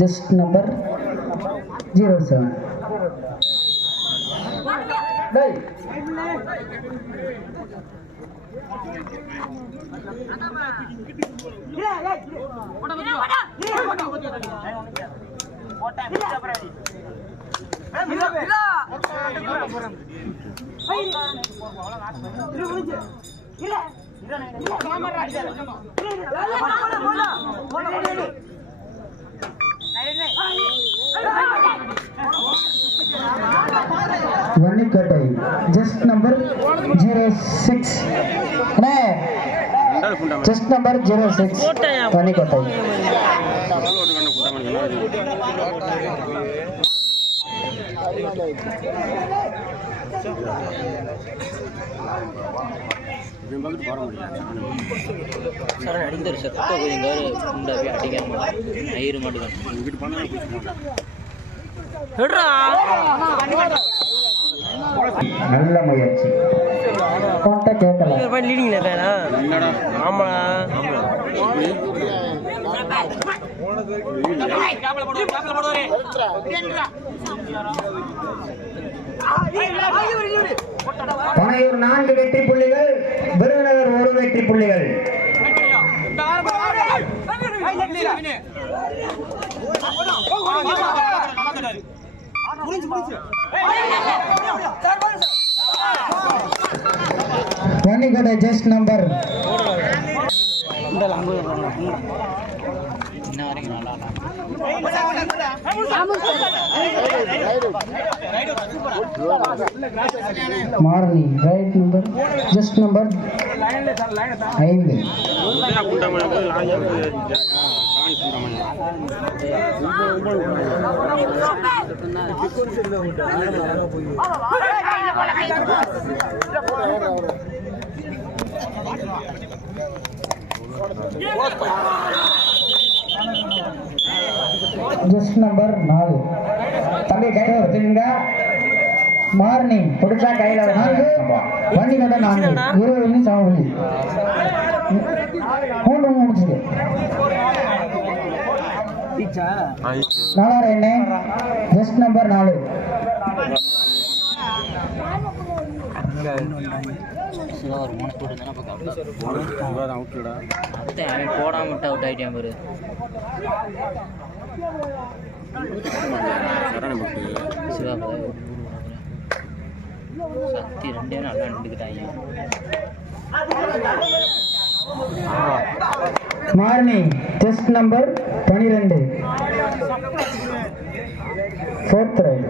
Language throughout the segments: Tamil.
Just number 07. Vanikotai, just number 06. Just number 06. Vanikotai. Sekarang ada dari satu kok yang gak ada adegan air madu kan. நல்ல முயற்சி. கோட்டை கேட்கல. லீடிங் இல்லடா. ஆமா. பனையூர் 4 வெற்றி புள்ளிகள், விருதுநகர் 1 வெற்றி புள்ளிகள். Vanikotai just number. Marni right number just number 5. Just number 4. தம்பி கையில வச்சிருங்க. மார்னிங் புடிச்சா கையில வச்சிருங்க. Vanikotai 4 20 நிமிஷம் ஆகுது. 3 முடிச்சு. நாலாறு என்ன? Just number 4. ஒரு மூணு ஸ்கூட் இருந்தா அவுட்டா அவன் போடாம விட்டு அவுட் ஆயிட்டான் பாரு. சக்தி 2 நல்லா நின்றுக்கிட்டாங்க. Morning just number 12 4th right.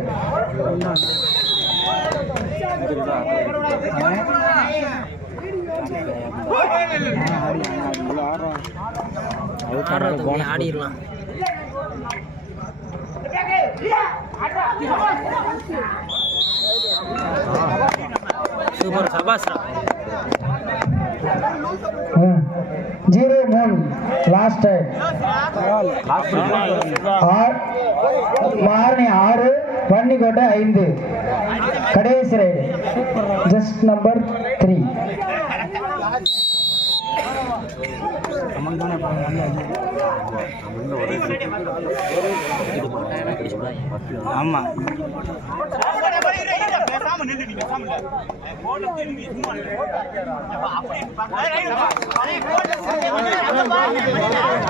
ஆடிடலாம். சூப்பர் சபாஸ்ரா 0-1 லாஸ்ட் மார்னி 6 Vanikotai 5 கடைசி ரைடு ஜஸ்ட் நம்பர் 3. ஆமா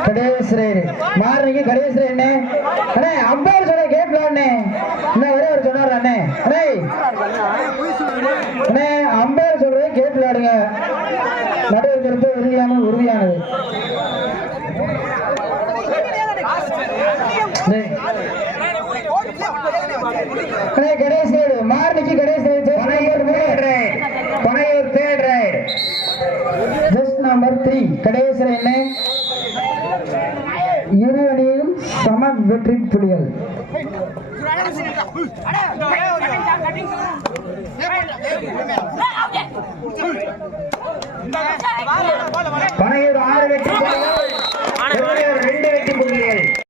கடைசி ரைடு மார்னிக்கு கடைசி ரைடு அண்ணே. அம்பையர் சொல்ற கேப்ல அண்ணே. என்ன ஒரே ஒரு சொன்னார் அண்ணே. அண்ணே அம்பையர் சொல்றது கேப்ல ஆடுங்க. நடுவர் கருத்து உறுதியானது. கடைசி மார்னிக்கு கடைசி Panaiyur third ride just number 3 கடைசி ரைடு. இரு அணியிலும் சம வெற்றி புலிகள். பனையூர் 6 வெற்றி புலிகள்.